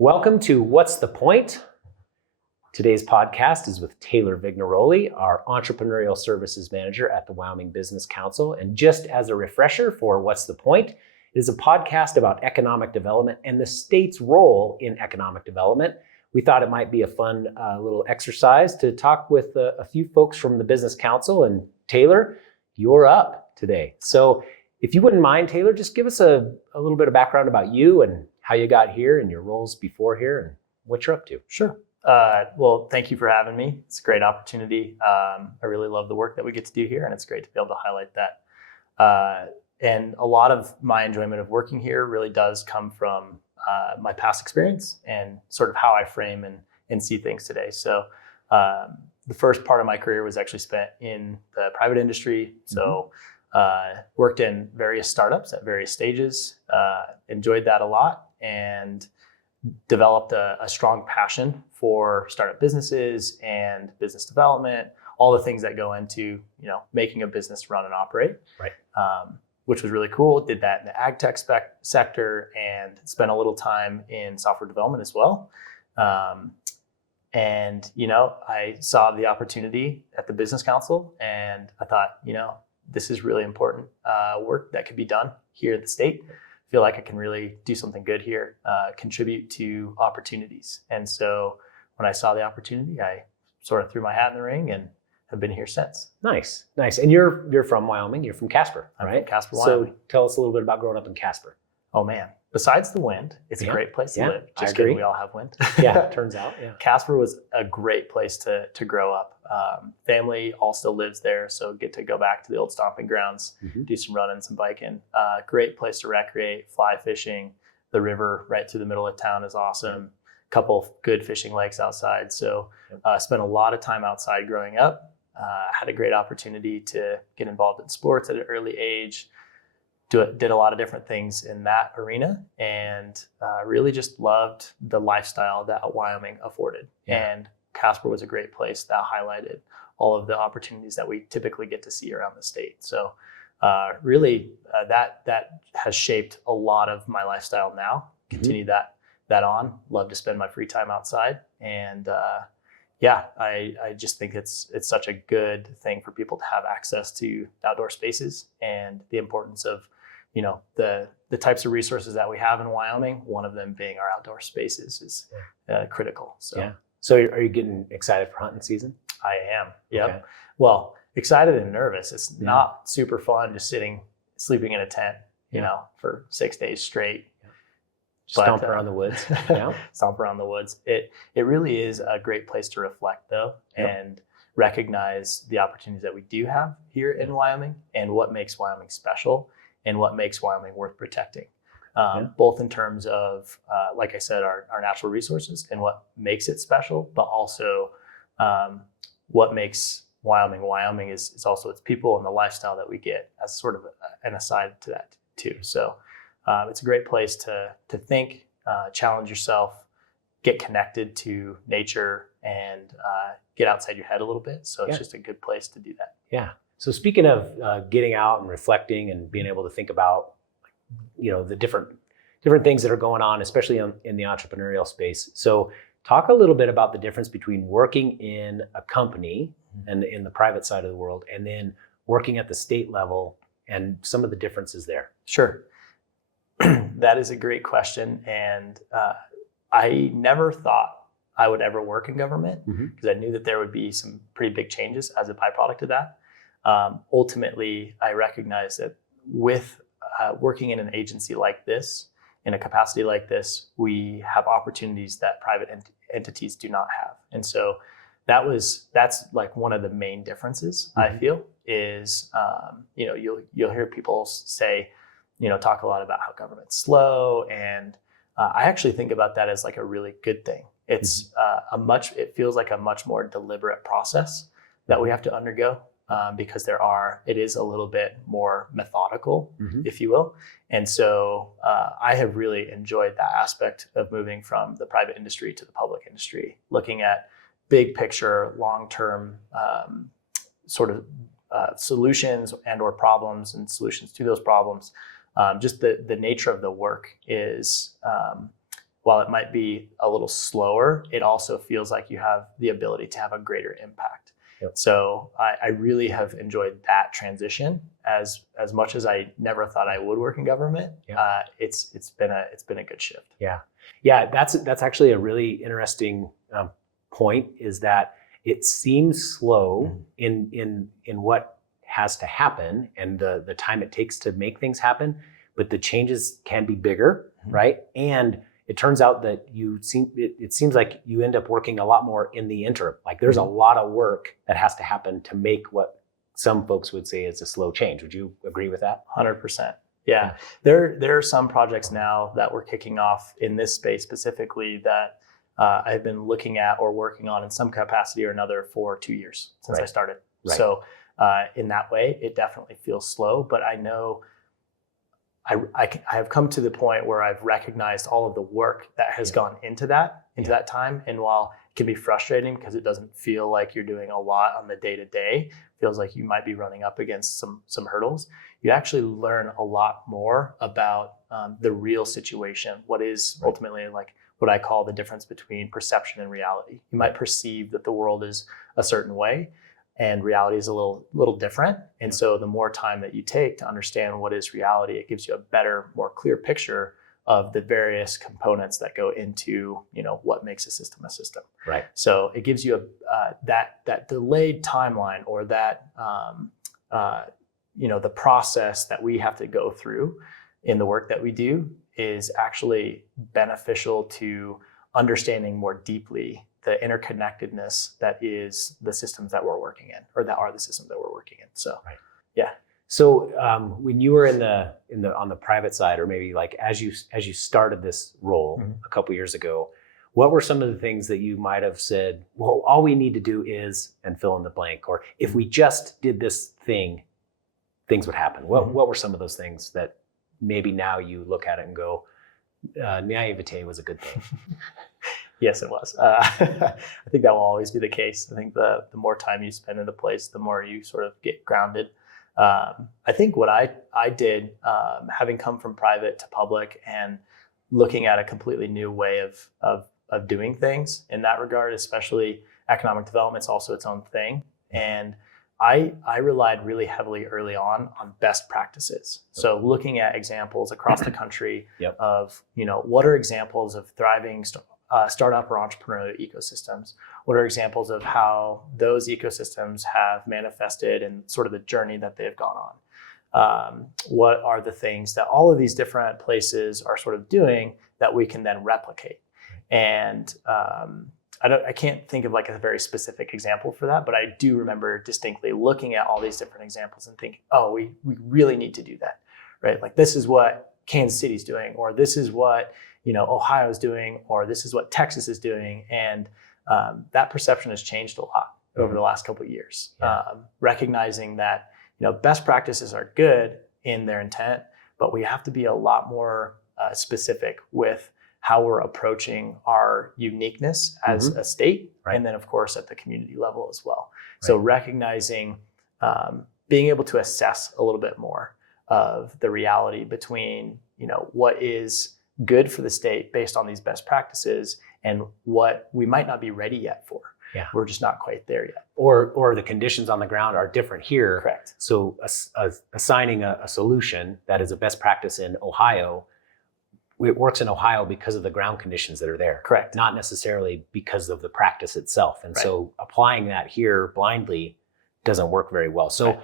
Welcome to What's the Point? Today's podcast is with Taylor Vignaroli, our Entrepreneurial Services Manager at the Wyoming Business Council. And just as a refresher for What's the Point, it is a podcast about economic development and the state's role in economic development. We thought it might be a fun little exercise to talk with a few folks from the Business Council. And Taylor, you're up today. So if you wouldn't mind, Taylor, just give us a little bit of background about you and how you got here and your roles before here and what you're up to. Sure. Well, thank you for having me. It's a great opportunity. I really love the work that we get to do here, and it's great to be able to highlight that. And a lot of my enjoyment of working here really does come from my past experience and sort of how I frame and see things today. So the first part of my career was actually spent in the private industry. So worked in various startups at various stages, enjoyed that a lot, and developed a strong passion for startup businesses and business development, all the things that go into, making a business run and operate, right? Which was really cool. Did that in the ag tech sector and spent a little time in software development as well. And I saw the opportunity at the Business Council, and I thought, this is really important work that could be done here at the state. I feel like I can really do something good here, contribute to opportunities. And so when I saw the opportunity, I sort of threw my hat in the ring and have been here since. Nice. And you're from Wyoming. You're from Casper, right? I'm from Casper, Wyoming. So tell us a little bit about growing up in Casper. Oh man, besides the wind, it's a great place to live. Just kidding, we all have wind. Yeah, turns out. Yeah. Casper was a great place to grow up. Family all still lives there, so get to go back to the old stomping grounds, do some running, some biking. Great place to recreate, fly fishing. The river right through the middle of town is awesome. Couple good fishing lakes outside. So spent a lot of time outside growing up. Had a great opportunity to get involved in sports at an early age. Did a lot of different things in that arena, and really just loved the lifestyle that Wyoming afforded. Yeah. And Casper was a great place that highlighted all of the opportunities that we typically get to see around the state. So really that has shaped a lot of my lifestyle now. Continue that on. Love to spend my free time outside. And I just think it's such a good thing for people to have access to outdoor spaces, and the importance of the types of resources that we have in Wyoming, one of them being our outdoor spaces, is critical. So are you getting excited for hunting season? I am. Yeah. Okay. Well, excited and nervous. It's not super fun just sleeping in a tent, for 6 days straight. Stomp around the woods. Yeah. Stomp around the woods. It really is a great place to reflect, though, and recognize the opportunities that we do have here in Wyoming and what makes Wyoming special and what makes Wyoming worth protecting. Both in terms of, like I said, our natural resources and what makes it special, but also what makes Wyoming is also its people and the lifestyle that we get as sort of an aside to that too. So it's a great place to think, challenge yourself, get connected to nature, and get outside your head a little bit. So it's just a good place to do that. Yeah. So speaking of getting out and reflecting and being able to think about, the different things that are going on, especially in the entrepreneurial space. So talk a little bit about the difference between working in a company and in the private side of the world, and then working at the state level and some of the differences there. Sure. That is a great question. And I never thought I would ever work in government because I knew that there would be some pretty big changes as a byproduct of that. Ultimately, I recognized that with working in an agency like this, in a capacity like this, we have opportunities that private entities do not have. And so that's like one of the main differences I feel is, you'll hear people say, talk a lot about how government's slow. And I actually think about that as like a really good thing. It's it feels like a much more deliberate process that we have to undergo. Because it is a little bit more methodical, if you will. And so I have really enjoyed that aspect of moving from the private industry to the public industry, looking at big picture, long-term sort of solutions and or problems and solutions to those problems. Just the nature of the work is while it might be a little slower, it also feels like you have the ability to have a greater impact. Yep. So I really have enjoyed that transition as much as I never thought I would work in government. Yeah. It's been a good shift. Yeah. That's actually a really interesting point, is that it seems slow in what has to happen and the time it takes to make things happen, but the changes can be bigger, right? And it turns out that it seems like you end up working a lot more in the interim. Like there's a lot of work that has to happen to make what some folks would say is a slow change. Would you agree with that? 100%. Yeah. There are some projects now that we're kicking off in this space specifically that I've been looking at or working on in some capacity or another for 2 years since I started. Right. So in that way, it definitely feels slow, but I know I have come to the point where I've recognized all of the work that has gone into that time. And while it can be frustrating because it doesn't feel like you're doing a lot on the day-to-day, feels like you might be running up against some hurdles, you actually learn a lot more about the real situation, what is ultimately like what I call the difference between perception and reality. You might perceive that the world is a certain way, and reality is a little different. And so the more time that you take to understand what is reality, it gives you a better, more clear picture of the various components that go into, what makes a system a system. Right. So it gives you that delayed timeline, or that the process that we have to go through in the work that we do is actually beneficial to understanding more deeply the interconnectedness that is the systems that we're working in, or that are the systems that we're working in. So, yeah. So when you were on the private side, or maybe like as you started this role a couple years ago, what were some of the things that you might have said, well, all we need to do is, and fill in the blank, or if we just did this thing, things would happen? What were some of those things that maybe now you look at it and go, naivete was a good thing? Yes, it was. I think that will always be the case. I think the more time you spend in a place, the more you sort of get grounded. I think what I did, having come from private to public and looking at a completely new way of doing things in that regard, especially economic development is also its own thing. And I relied really heavily early on best practices. So looking at examples across the country of, what are examples of thriving startup or entrepreneurial ecosystems? What are examples of how those ecosystems have manifested and sort of the journey that they've gone on? What are the things that all of these different places are sort of doing that we can then replicate? And I can't think of like a very specific example for that, but I do remember distinctly looking at all these different examples and thinking, oh, we really need to do that, right? Like this is what Kansas City's doing, or this is what Ohio's doing, or this is what Texas is doing. And that perception has changed a lot over the last couple of years. Recognizing that, best practices are good in their intent, but we have to be a lot more specific with how we're approaching our uniqueness as a state. And then of course at the community level as well. So recognizing, being able to assess a little bit more of the reality between, what is good for the state based on these best practices and what we might not be ready yet for. We're just not quite there yet. Or the conditions on the ground are different here. Correct. So assigning a solution that is a best practice in Ohio, it works in Ohio because of the ground conditions that are there. Correct. Not necessarily because of the practice itself. And so applying that here blindly doesn't work very well. So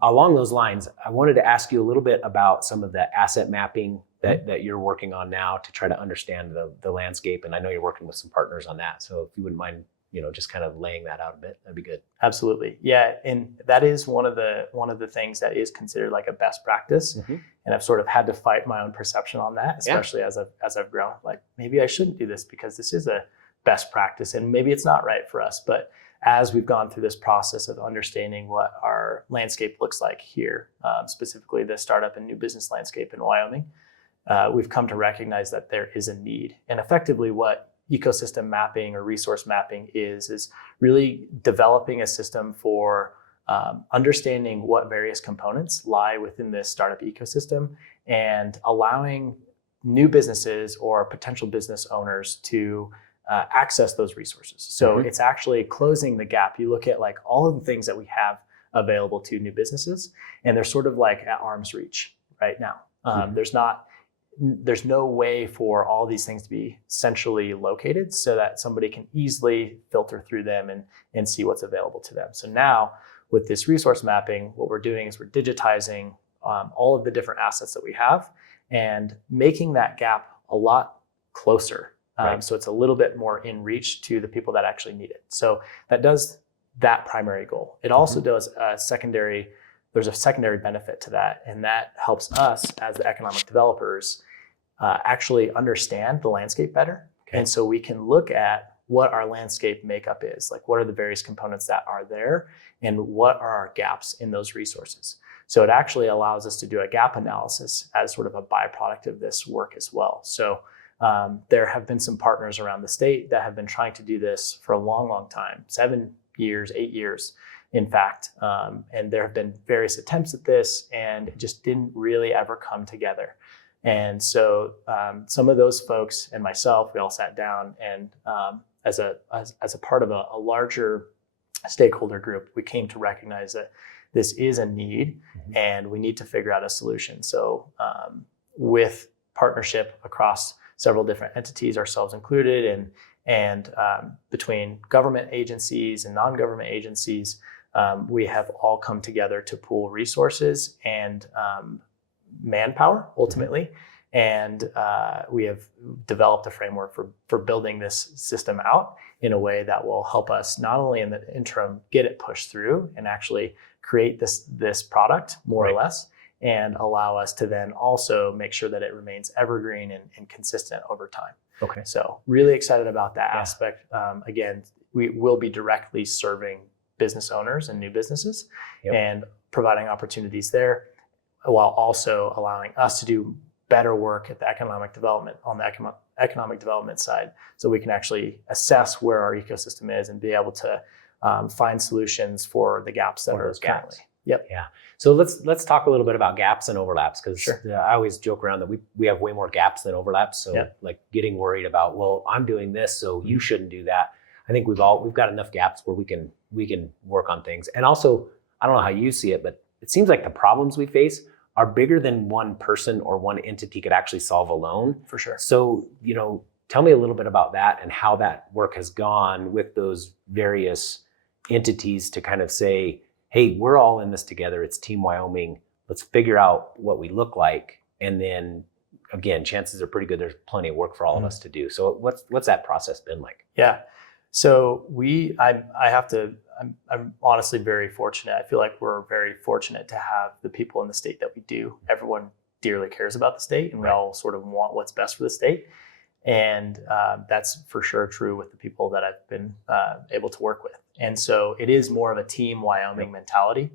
along those lines, I wanted to ask you a little bit about some of the asset mapping that you're working on now to try to understand the landscape. And I know you're working with some partners on that. So if you wouldn't mind, just kind of laying that out a bit, that'd be good. Absolutely. Yeah. And that is one of the things that is considered like a best practice. And I've sort of had to fight my own perception on that, especially as I've grown. Like maybe I shouldn't do this because this is a best practice and maybe it's not right for us. But as we've gone through this process of understanding what our landscape looks like here, specifically the startup and new business landscape in Wyoming, we've come to recognize that there is a need. And effectively what ecosystem mapping or resource mapping is really developing a system for understanding what various components lie within this startup ecosystem and allowing new businesses or potential business owners to access those resources. So it's actually closing the gap. You look at like all of the things that we have available to new businesses, and they're sort of like at arm's reach right now. There's no way for all these things to be centrally located so that somebody can easily filter through them and see what's available to them. So now with this resource mapping, what we're doing is we're digitizing all of the different assets that we have and making that gap a lot closer. So it's a little bit more in reach to the people that actually need it. So that does that primary goal. It also does there's a secondary benefit to that, and that helps us as the economic developers actually understand the landscape better. Okay. And so we can look at what our landscape makeup is, like what are the various components that are there and what are our gaps in those resources. So it actually allows us to do a gap analysis as sort of a byproduct of this work as well. So there have been some partners around the state that have been trying to do this for a long, long time, 7 years, 8 years, in fact. And there have been various attempts at this, and it just didn't really ever come together. And so some of those folks and myself, we all sat down and as a part of a larger stakeholder group, we came to recognize that this is a need and we need to figure out a solution. So with partnership across several different entities, ourselves included, and between government agencies and non-government agencies, we have all come together to pool resources and manpower ultimately. And we have developed a framework for building this system out in a way that will help us not only in the interim get it pushed through and actually create this product more or less, and allow us to then also make sure that it remains evergreen and consistent over time. Okay. So really excited about that aspect. Again, we will be directly serving business owners and new businesses and providing opportunities there, while also allowing us to do better work at the economic development on the economic development side, so we can actually assess where our ecosystem is and be able to find solutions for the gaps that are currently. Yep. Yeah. So let's talk a little bit about gaps and overlaps, because I always joke around that we have way more gaps than overlaps. So like getting worried about, well, I'm doing this, so you shouldn't do that. I think we've got enough gaps where we can work on things. And also, I don't know how you see it, but it seems like the problems we face are bigger than one person or one entity could actually solve alone. For sure. So, tell me a little bit about that and how that work has gone with those various entities to kind of say, hey, we're all in this together. It's Team Wyoming. Let's figure out what we look like. And then again, chances are pretty good there's plenty of work for all of us to do. So what's that process been like? Yeah. So I'm honestly very fortunate. I feel like we're very fortunate to have the people in the state that we do. Everyone dearly cares about the state, and we all sort of want what's best for the state. And that's for sure true with the people that I've been able to work with. And so it is more of a Team Wyoming mentality.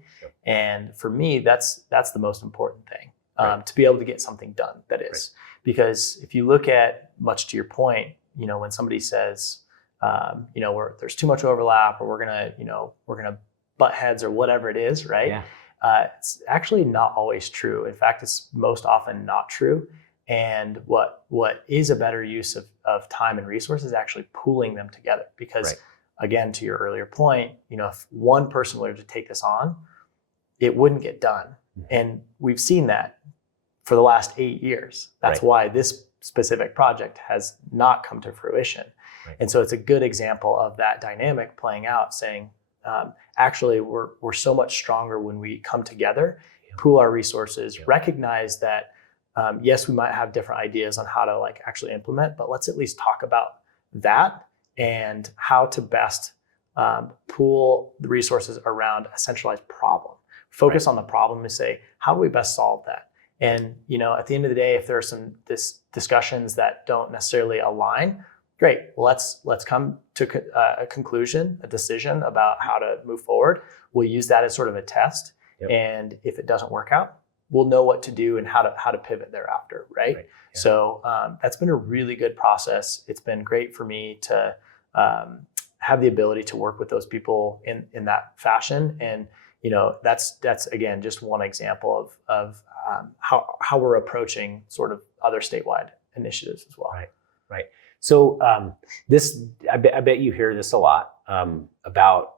And for me, that's the most important thing, to be able to get something done. That is, because if you look at, much to your point, when somebody says, there's too much overlap, or we're gonna butt heads, or whatever it is, right? Yeah. It's actually not always true. In fact, it's most often not true. And what is a better use of time and resources is actually pooling them together. Because again, to your earlier point, if one person were to take this on, it wouldn't get done. And we've seen that for the last 8 years. That's why this specific project has not come to fruition. And so it's a good example of that dynamic playing out, saying, actually, we're so much stronger when we come together, pool our resources, recognize that, yes, we might have different ideas on how to actually implement, but let's at least talk about that and how to best pool the resources around a centralized problem. Focus on the problem and say, how do we best solve that? And at the end of the day, if there are some discussions that don't necessarily align, great. Well, let's come to a conclusion, a decision about how to move forward. We'll use that as sort of a test. And if it doesn't work out, we'll know what to do and how to pivot thereafter, right? Yeah. So that's been a really good process. It's been great for me to have the ability to work with those people in that fashion. And that's again just one example of how we're approaching sort of other statewide initiatives as well. Right. So I bet you hear this a lot about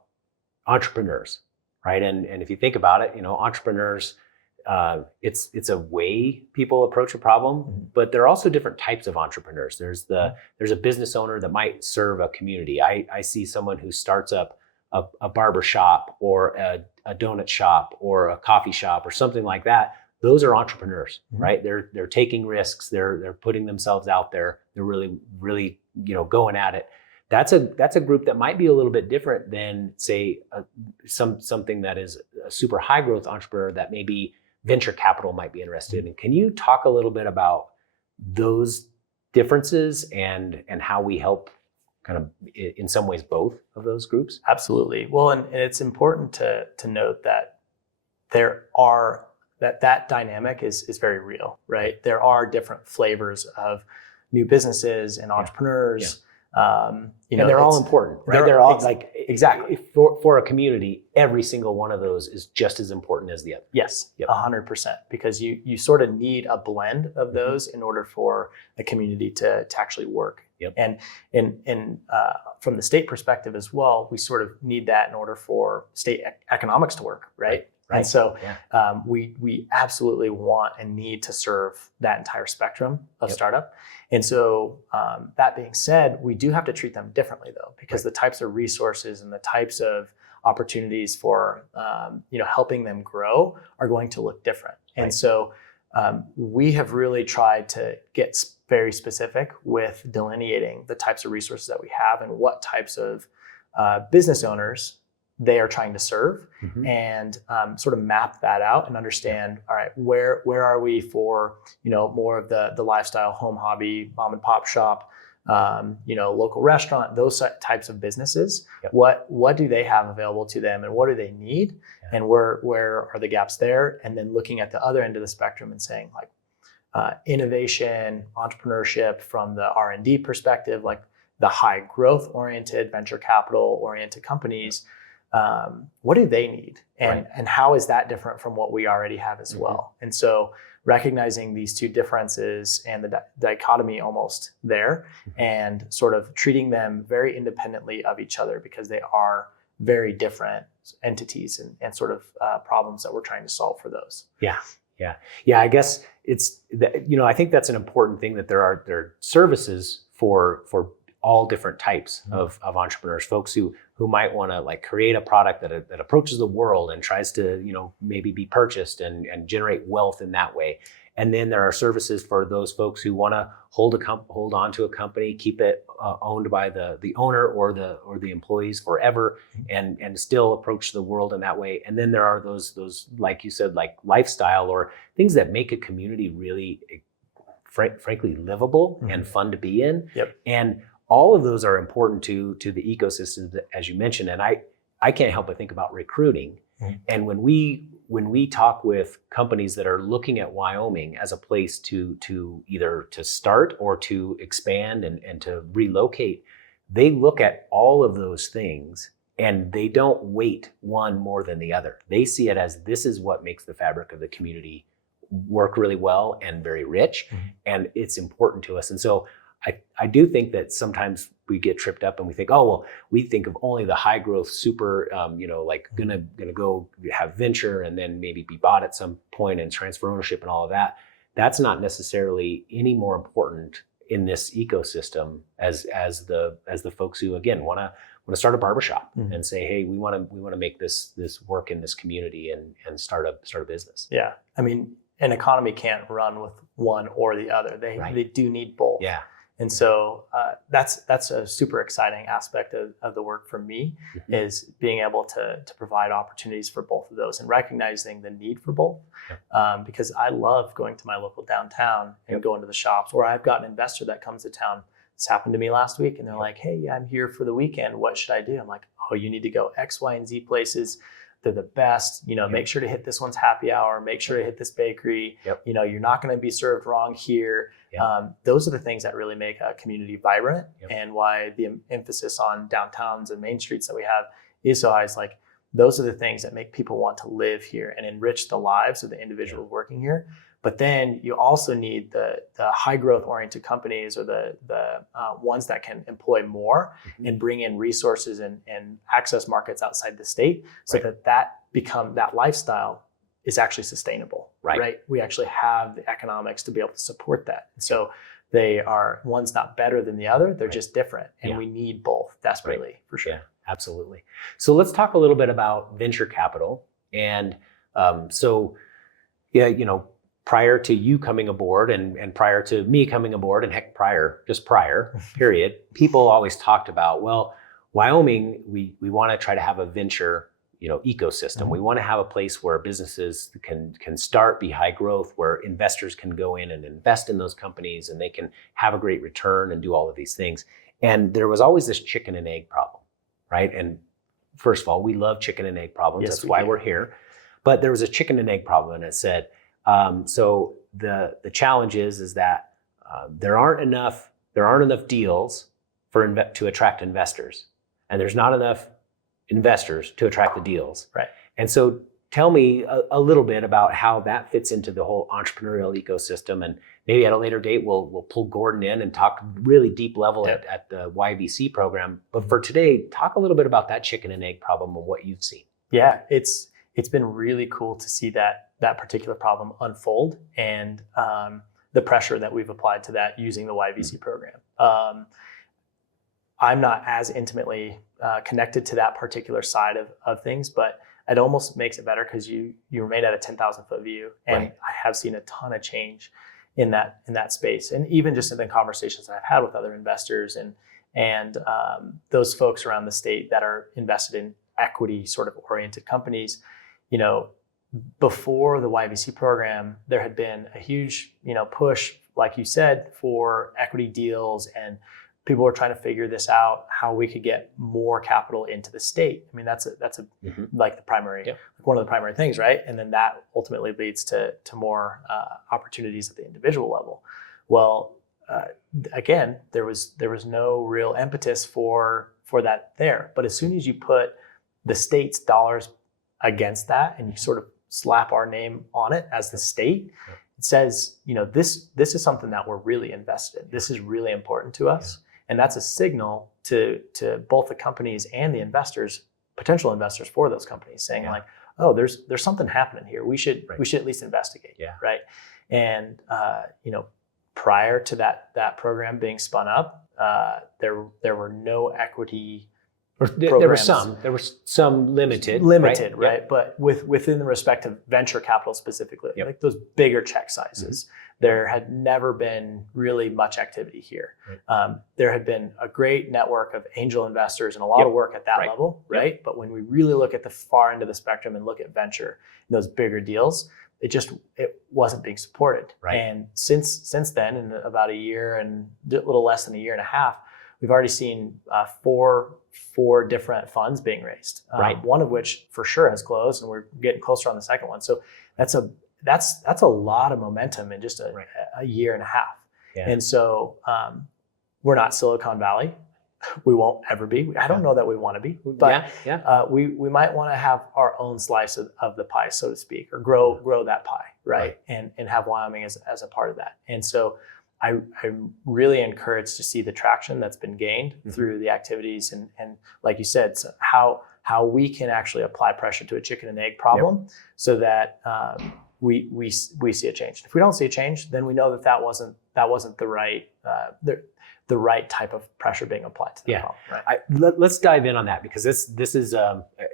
entrepreneurs, right? And if you think about it, entrepreneurs, it's a way people approach a problem, but there are also different types of entrepreneurs. There's a business owner that might serve a community. I see someone who starts up a barber shop or a donut shop or a coffee shop or something like that. Those are entrepreneurs, right? They're taking risks. They're putting themselves out there. They're really going at it. That's a group that might be a little bit different than, say, something that is a super high growth entrepreneur that maybe venture capital might be interested in. Can you talk a little bit about those differences and how we help kind of in some ways both of those groups? Absolutely. Well, and it's important to note that that dynamic is very real, right? There are different flavors of new businesses and entrepreneurs. And they're all important, right? They're all exactly for a community. Every single one of those is just as important as the other. Yes, 100%, because you sort of need a blend of those in order for a community to actually work. And from the state perspective as well, we sort of need that in order for state economics to work, right? And so we absolutely want and need to serve that entire spectrum of startup. And so that being said, we do have to treat them differently though, because the types of resources and the types of opportunities for helping them grow are going to look different. And so we have really tried to get very specific with delineating the types of resources that we have and what types of business owners they are trying to serve, and sort of map that out and understand, all right, where are we for, more of the lifestyle, home hobby, mom and pop shop, local restaurant, those types of businesses. What do they have available to them and what do they need? And where are the gaps there? And then looking at the other end of the spectrum and saying like innovation, entrepreneurship from the R&D perspective, like the high growth oriented, venture capital oriented companies, what do they need? And how is that different from what we already have as well? And so recognizing these two differences and the dichotomy almost there and sort of treating them very independently of each other because they are very different entities and sort of problems that we're trying to solve for those. Yeah. I guess it's, I think that's an important thing, that there are services for all different types of entrepreneurs, folks who might want to like create a product that approaches the world and tries to, maybe be purchased and generate wealth in that way. And then there are services for those folks who want to hold on to a company, keep it owned by the owner or the employees forever, and still approach the world in that way. And then there are those like you said, like lifestyle or things that make a community really, frankly, livable and fun to be in. And all of those are important to the ecosystem, as you mentioned. And I can't help but think about recruiting. And when we talk with companies that are looking at Wyoming as a place to either to start or to expand and to relocate, they look at all of those things and they don't weight one more than the other. They see it as this is what makes the fabric of the community work really well and very rich, and it's important to us. And so I do think that sometimes we get tripped up and we think, we think of only the high growth, super, like gonna go have venture and then maybe be bought at some point and transfer ownership and all of that. That's not necessarily any more important in this ecosystem as the folks who again want to start a barbershop and say, hey, we want to make this work in this community and start a business. Yeah, I mean, an economy can't run with one or the other. They do need both. Yeah. And so that's a super exciting aspect of the work for me, is being able to provide opportunities for both of those and recognizing the need for both. Because I love going to my local downtown and going to the shops, or I've got an investor that comes to town. This happened to me last week, and they're like, hey, I'm here for the weekend. What should I do? I'm like, you need to go X, Y, and Z places. They're the best, make sure to hit this one's happy hour, make sure to hit this bakery, you're not going to be served wrong here. Those are the things that really make a community vibrant, and why the emphasis on downtowns and main streets that we have is so high. Is like, those are the things that make people want to live here and enrich the lives of the individuals working here. But then you also need the high growth oriented companies, or the ones that can employ more and bring in resources and access markets outside the state, so that lifestyle is actually sustainable, right? We actually have the economics to be able to support that. And so they are, one's not better than the other, they're just different. And we need both desperately, for sure. Yeah, absolutely. So let's talk a little bit about venture capital. And prior to you coming aboard and prior to me coming aboard, and heck, prior, period, people always talked about, well, Wyoming, we want to try to have a venture, ecosystem. We want to have a place where businesses can start, be high growth, where investors can go in and invest in those companies, and they can have a great return and do all of these things. And there was always this chicken and egg problem, right? And first of all, we love chicken and egg problems. That's why we're here. But there was a chicken and egg problem, and it said, so the challenge is that there aren't enough deals to attract investors, and there's not enough investors to attract the deals. Right. And so tell me a little bit about how that fits into the whole entrepreneurial ecosystem, and maybe at a later date we'll pull Gordon in and talk really deep level at the YVC program. But for today, talk a little bit about that chicken and egg problem and what you've seen. Yeah, it's been really cool to see that particular problem unfold, and the pressure that we've applied to that using the YVC program. I'm not as intimately connected to that particular side of things, but it almost makes it better because you remain at a 10,000 foot view, and I have seen a ton of change in that space, and even just in the conversations I've had with other investors and those folks around the state that are invested in equity sort of oriented companies. Before the YVC program, there had been a huge, push, like you said, for equity deals, and people were trying to figure this out, how we could get more capital into the state. I mean, that's like the primary, one of the primary things, right? And then that ultimately leads to more opportunities at the individual level. Well, again, there was no real impetus for that there. But as soon as you put the state's dollars against that, and you sort of slap our name on it as the state, it says, this is something that we're really invested in. This is really important to us. And that's a signal to both the companies and the investors, potential investors for those companies, saying like, oh, there's something happening here. We should at least investigate. Right. And prior to that program being spun up, there were no equity. There were some limited, right? But within the respect of venture capital specifically, like those bigger check sizes, there had never been really much activity here. There had been a great network of angel investors and a lot of work at that level, right? But when we really look at the far end of the spectrum and look at venture, those bigger deals, it wasn't being supported. And since then, in about a year and a little less than a year and a half, we've already seen four different funds being raised. One of which for sure has closed, and we're getting closer on the second one. So that's a lot of momentum in just a year and a half. And so we're not Silicon Valley. We won't ever be. I don't know that we want to be, but we might want to have our own slice of the pie, so to speak, or grow that pie, and have Wyoming as a part of that. And so I'm really encouraged to see the traction that's been gained through the activities, and like you said, so how we can actually apply pressure to a chicken and egg problem, so that we see a change. If we don't see a change, then we know that wasn't the right type of pressure being applied to the problem. Let's dive in on that, because this is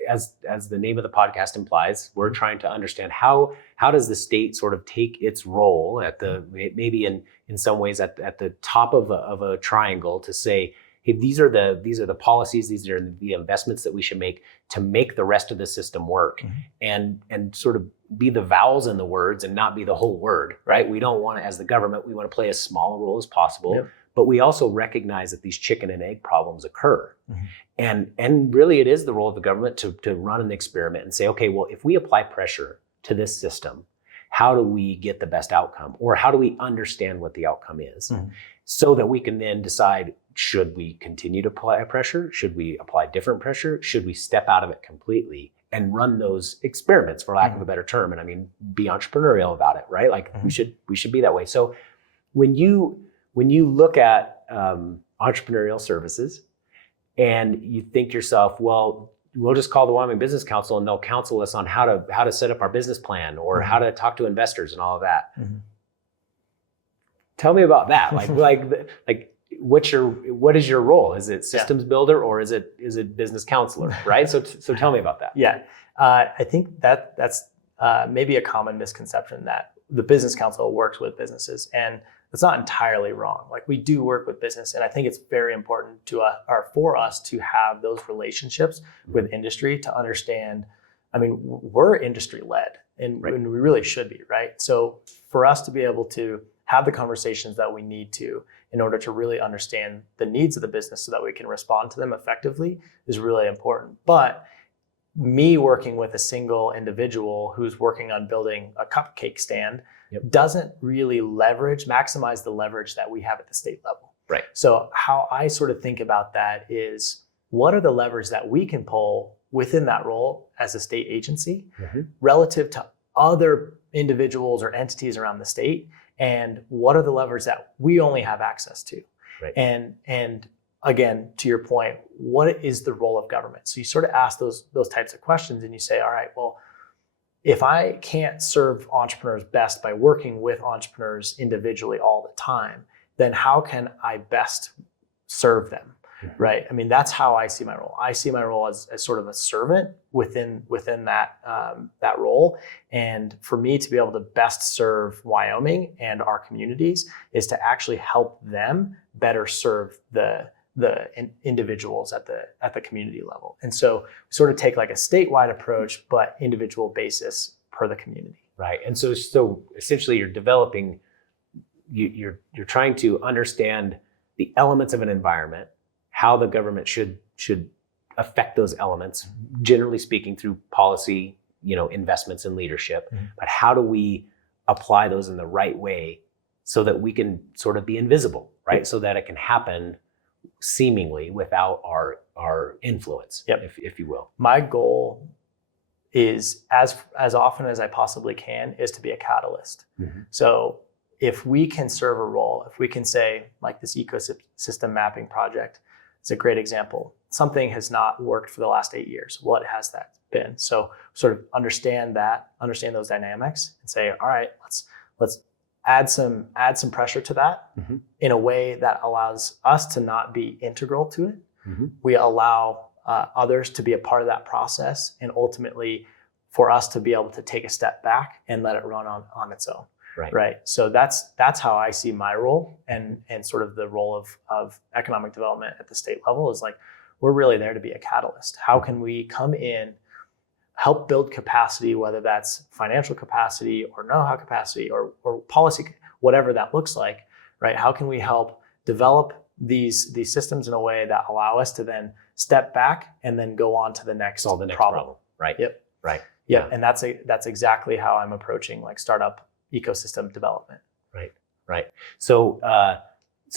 as the name of the podcast implies, we're trying to understand how does the state sort of take its role at the maybe in some ways at the top of a triangle to say, hey, these are the policies, these are the investments that we should make to make the rest of the system work, and sort of be the vowels in the words and not be the whole word, right? We don't want to, as the government, we want to play as small a role as possible. But we also recognize that these chicken and egg problems occur. And really it is the role of the government to run an experiment and say, okay, well, if we apply pressure to this system, how do we get the best outcome? Or how do we understand what the outcome is? So that we can then decide, should we continue to apply pressure? Should we apply different pressure? Should we step out of it completely and run those experiments, for lack of a better term. And I mean, be entrepreneurial about it, right? Like we should be that way. So when you look at entrepreneurial services and you think to yourself, well, we'll just call the Wyoming Business Council and they'll counsel us on how to set up our business plan or how to talk to investors and all of that. Tell me about that. Like what is your role? Is it systems builder or is it business counselor, right? So tell me about that. Yeah, I think that's maybe a common misconception that the business council works with businesses, and that's not entirely wrong. Like we do work with business, and I think it's very important for us to have those relationships with industry to understand. I mean, we're industry led, and we really should be, right? So for us to be able to have the conversations that we need to in order to really understand the needs of the business so that we can respond to them effectively is really important. But me working with a single individual who's working on building a cupcake stand doesn't really maximize the leverage that we have at the state level. Right. So how I sort of think about that is, what are the levers that we can pull within that role as a state agency relative to other individuals or entities around the state? And what are the levers that we only have access to? Right. And again, to your point, what is the role of government? So you sort of ask those types of questions and you say, all right, well, if I can't serve entrepreneurs best by working with entrepreneurs individually all the time, then how can I best serve them? Right. I mean, that's how I see my role. I see my role as sort of a servant within that role. And for me to be able to best serve Wyoming and our communities is to actually help them better serve the individuals at the community level. And so we sort of take like a statewide approach, but individual basis per the community. Right. And so essentially you're developing, you're trying to understand the elements of an environment, how the government should affect those elements, generally speaking, through policy, investments and leadership. But how do we apply those in the right way so that we can sort of be invisible, right? So that it can happen seemingly without our influence, if you will. My goal is, as often as I possibly can, is to be a catalyst. So if we can serve a role, if we can say, like this ecosystem mapping project, it's a great example. Something has not worked for the last 8 years. What has that been? So sort of understand those dynamics and say, all right, let's add some pressure to that in a way that allows us to not be integral to it. We allow others to be a part of that process, and ultimately for us to be able to take a step back and let it run on its own. Right. So that's how I see my role and sort of the role of economic development at the state level is like, we're really there to be a catalyst. How can we come in, help build capacity, whether that's financial capacity or know-how capacity or policy, whatever that looks like, right? How can we help develop these systems in a way that allow us to then step back and then go on to the next problem. Right. Yep. Right. Yeah. And that's exactly how I'm approaching like startup ecosystem development. Right. So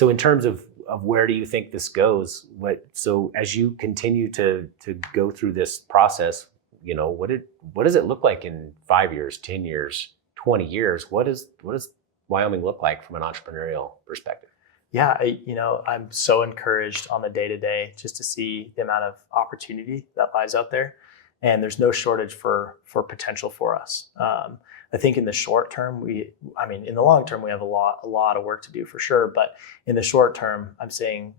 in terms of where do you think this goes? So as you continue to go through this process, what does it look like in 5 years, 10 years, 20 years? What does Wyoming look like from an entrepreneurial perspective? Yeah, I'm so encouraged on the day-to-day just to see the amount of opportunity that lies out there, and there's no shortage for potential for us. I think in the short term, in the long term, we have a lot of work to do for sure. But in the short term, I'm seeing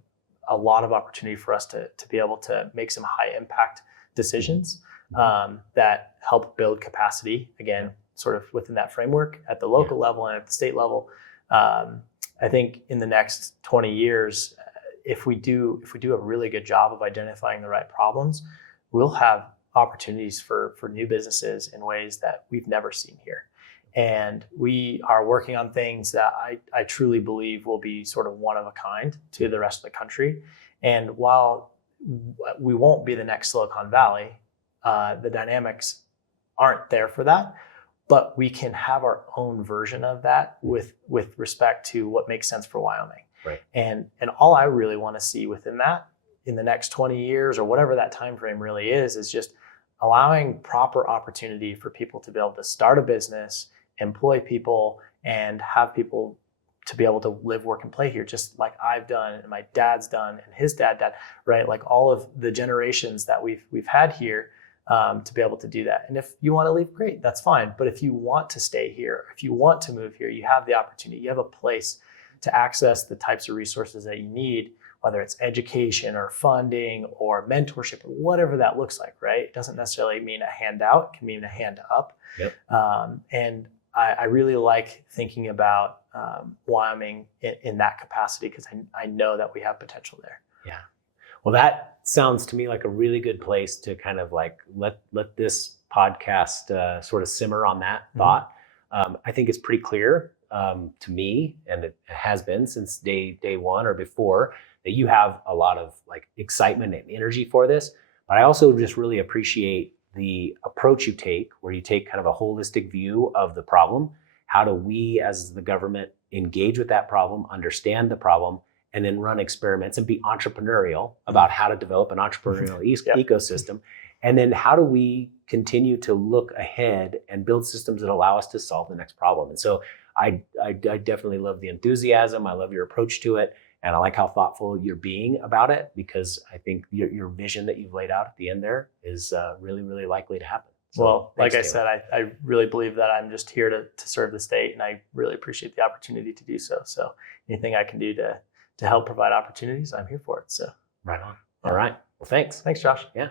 a lot of opportunity for us to be able to make some high impact decisions that help build capacity, again, sort of within that framework at the local level and at the state level. I think in the next 20 years, if we do a really good job of identifying the right problems, we'll have opportunities for new businesses in ways that we've never seen here. And we are working on things that I truly believe will be sort of one of a kind to the rest of the country. And while we won't be the next Silicon Valley, the dynamics aren't there for that, but we can have our own version of that with respect to what makes sense for Wyoming. Right. And all I really want to see within that in the next 20 years or whatever that time frame really is just allowing proper opportunity for people to be able to start a business, employ people, and have people to be able to live, work, and play here, just like I've done and my dad's done and his dad, right? Like all of the generations that we've had here, to be able to do that. And if you want to leave, great, that's fine. But if you want to stay here, if you want to move here, you have the opportunity, you have a place to access the types of resources that you need, whether it's education or funding or mentorship or whatever that looks like, right? It doesn't necessarily mean a handout, it can mean a hand up. Yep. And I really like thinking about Wyoming in that capacity, because I know that we have potential there. Yeah. Well, that sounds to me like a really good place to kind of like let this podcast sort of simmer on that thought. I think it's pretty clear to me, and it has been since day one or before, that you have a lot of like excitement and energy for this. But I also just really appreciate the approach you take, where you take kind of a holistic view of the problem. How do we as the government engage with that problem, understand the problem, and then run experiments and be entrepreneurial about how to develop an entrepreneurial ecosystem? And then how do we continue to look ahead and build systems that allow us to solve the next problem? And so I definitely love the enthusiasm. I love your approach to it. And I like how thoughtful you're being about it, because I think your vision that you've laid out at the end there is really, really likely to happen. So, well, like I Taylor. said, I really believe that I'm just here to serve the state, and I really appreciate the opportunity to do so. So anything I can do to help provide opportunities, I'm here for it. So right on. All right. Well, thanks. Thanks, Josh. Yeah.